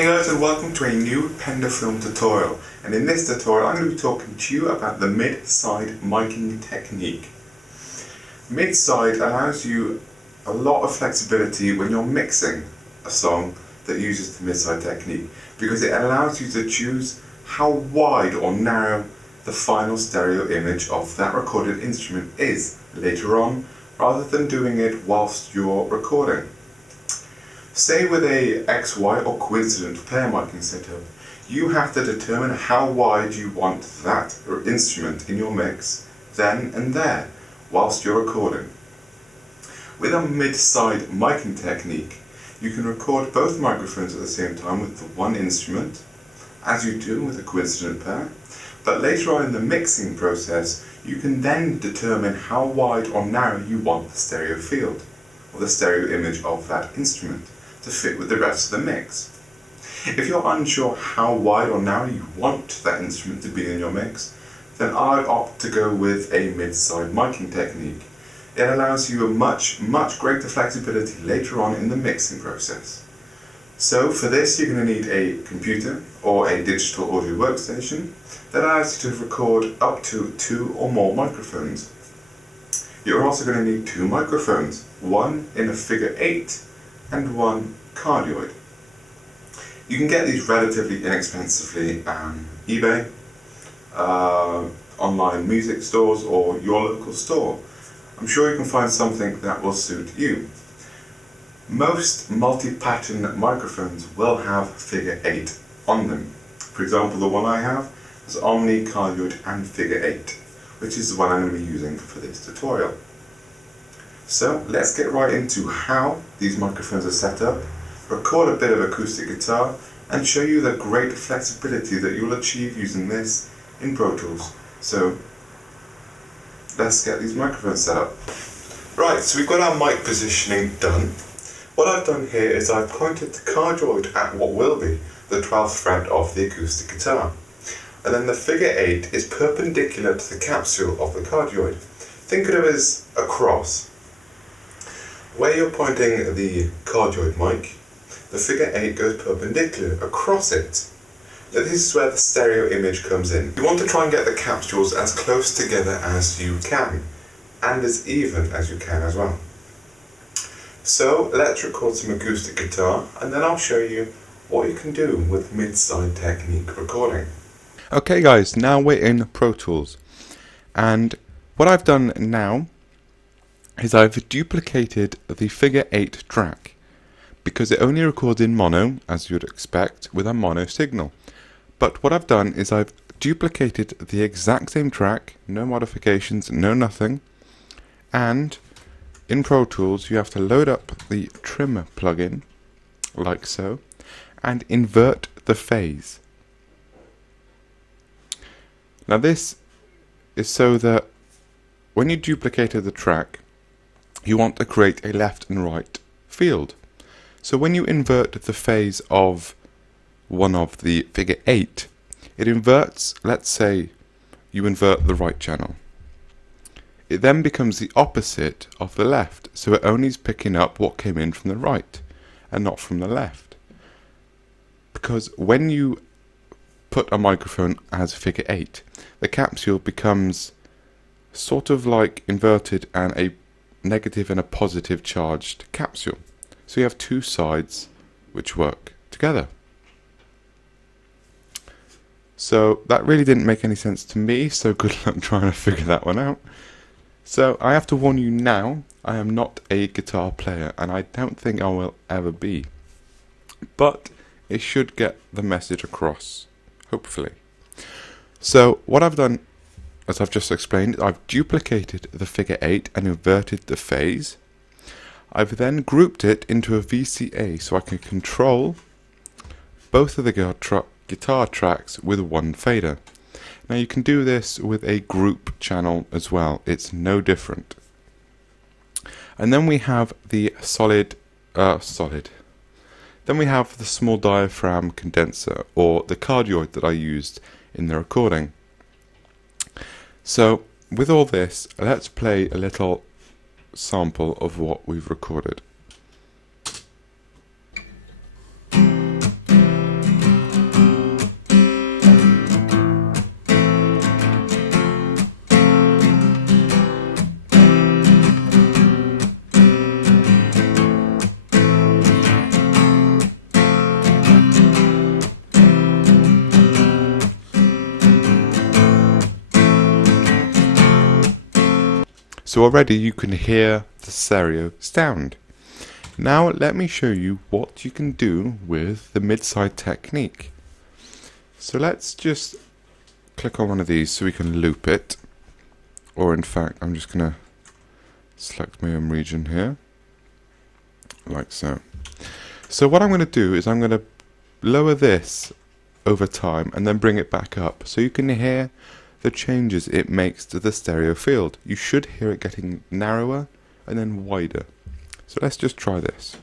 Hey guys, and welcome to a new Pendafilm tutorial, and in this tutorial I'm going to be talking to you about the mid-side miking technique. Mid-side allows you a lot of flexibility when you're mixing a song that uses the mid-side technique, because it allows you to choose how wide or narrow the final stereo image of that recorded instrument is later on, rather than doing it whilst you're recording. Say with a XY or coincident pair miking setup, you have to determine how wide you want that instrument in your mix then and there whilst you're recording. With a mid-side miking technique, you can record both microphones at the same time with the one instrument, as you do with a coincident pair, but later on in the mixing process, you can then determine how wide or narrow you want the stereo field, or the stereo image of that instrument, to fit with the rest of the mix. If you're unsure how wide or narrow you want that instrument to be in your mix, then I opt to go with a mid-side miking technique. It allows you a much greater flexibility later on in the mixing process. So for this you're going to need a computer or a digital audio workstation that allows you to record up to 2 or more microphones. You're also going to need 2 microphones, one in a figure 8 and one cardioid. You can get these relatively inexpensively on eBay, online music stores, or your local store. I'm sure you can find something that will suit you. Most multi-pattern microphones will have figure 8 on them. For example, the one I have is Omni, cardioid and figure 8, which is the one I'm going to be using for this tutorial. So let's get right into how these microphones are set up, record a bit of acoustic guitar, and show you the great flexibility that you'll achieve using this in Pro Tools. So let's get these microphones set up. Right, so we've got our mic positioning done. What I've done here is I've pointed the cardioid at what will be the 12th fret of the acoustic guitar. And then the figure 8 is perpendicular to the capsule of the cardioid. Think of it as a cross. Where you're pointing the cardioid mic, the figure 8 goes perpendicular across it. Now this is where the stereo image comes in. You want to try and get the capsules as close together as you can, and as even as you can as well. So let's record some acoustic guitar, and then I'll show you what you can do with mid-side technique recording. Okay guys, now we're in Pro Tools, and what I've done now is I've duplicated the figure 8 track, because it only records in mono, as you'd expect, with a mono signal. But what I've done is I've duplicated the exact same track, no modifications, no nothing, and in Pro Tools you have to load up the trim plugin, like so, and invert the phase. Now this is so that when you duplicated the track, you want to create a left and right field. So when you invert the phase of one of the figure 8, it inverts, let's say you invert the right channel. It then becomes the opposite of the left, so it only is picking up what came in from the right and not from the left. Because when you put a microphone as figure 8, the capsule becomes sort of like inverted and a negative and a positive charged capsule. So you have 2 sides which work together. So that really didn't make any sense to me, so good luck trying to figure that one out. So I have to warn you now, I am not a guitar player, and I don't think I will ever be. But it should get the message across, hopefully. So what I've done, as I've just explained, I've duplicated the figure 8 and inverted the phase. I've then grouped it into a VCA so I can control both of the guitar tracks with one fader. Now you can do this with a group channel as well, it's no different. And then we have the then we have the small diaphragm condenser, or the cardioid that I used in the recording. So with all this, let's play a little sample of what we've recorded. So already you can hear the stereo sound. Now let me show you what you can do with the mid-side technique. So let's just click on one of these so we can loop it. Or in fact, I'm just going to select my own region here, like so. So what I'm going to do is I'm going to lower this over time and then bring it back up so you can hear the changes it makes to the stereo field. You should hear it getting narrower and then wider. So let's just try this.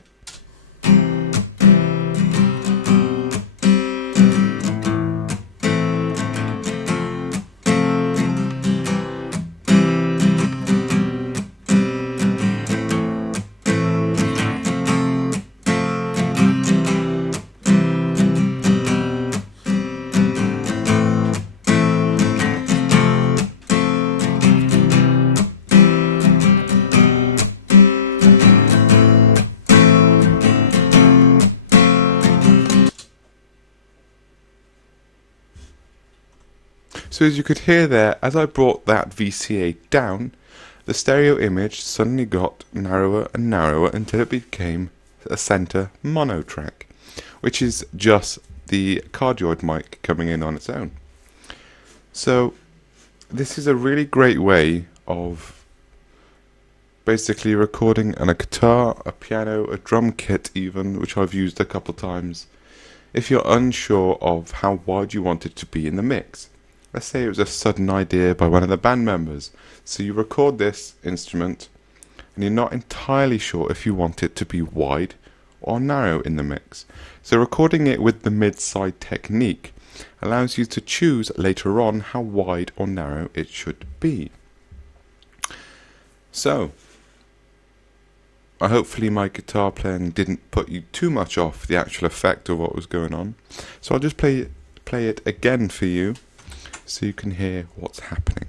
So as you could hear there, as I brought that VCA down, the stereo image suddenly got narrower and narrower until it became a center mono track, which is just the cardioid mic coming in on its own. So this is a really great way of basically recording on a guitar, a piano, a drum kit even, which I've used a couple times, if you're unsure of how wide you want it to be in the mix. Let's say it was a sudden idea by one of the band members, so you record this instrument and you're not entirely sure if you want it to be wide or narrow in the mix. So recording it with the mid-side technique allows you to choose later on how wide or narrow it should be. So, hopefully my guitar playing didn't put you too much off the actual effect of what was going on. So I'll just play it again for you, so you can hear what's happening.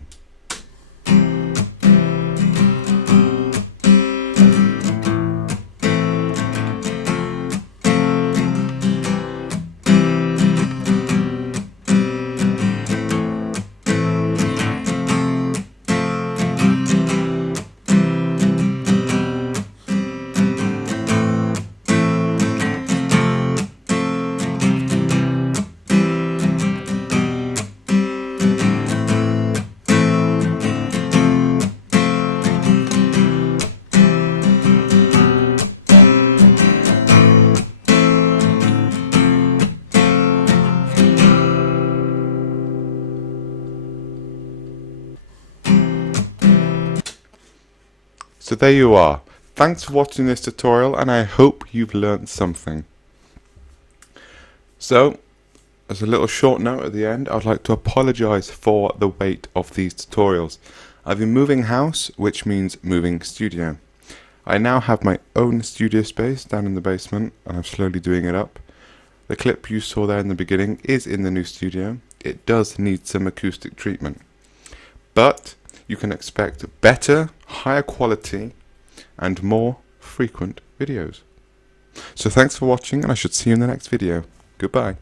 So there you are. Thanks for watching this tutorial, and I hope you've learned something. So, as a little short note at the end, I'd like to apologise for the wait of these tutorials. I've been moving house, which means moving studio. I now have my own studio space down in the basement, and I'm slowly doing it up. The clip you saw there in the beginning is in the new studio. It does need some acoustic treatment, but you can expect better, higher quality and more frequent videos. So thanks for watching, and I should see you in the next video. Goodbye.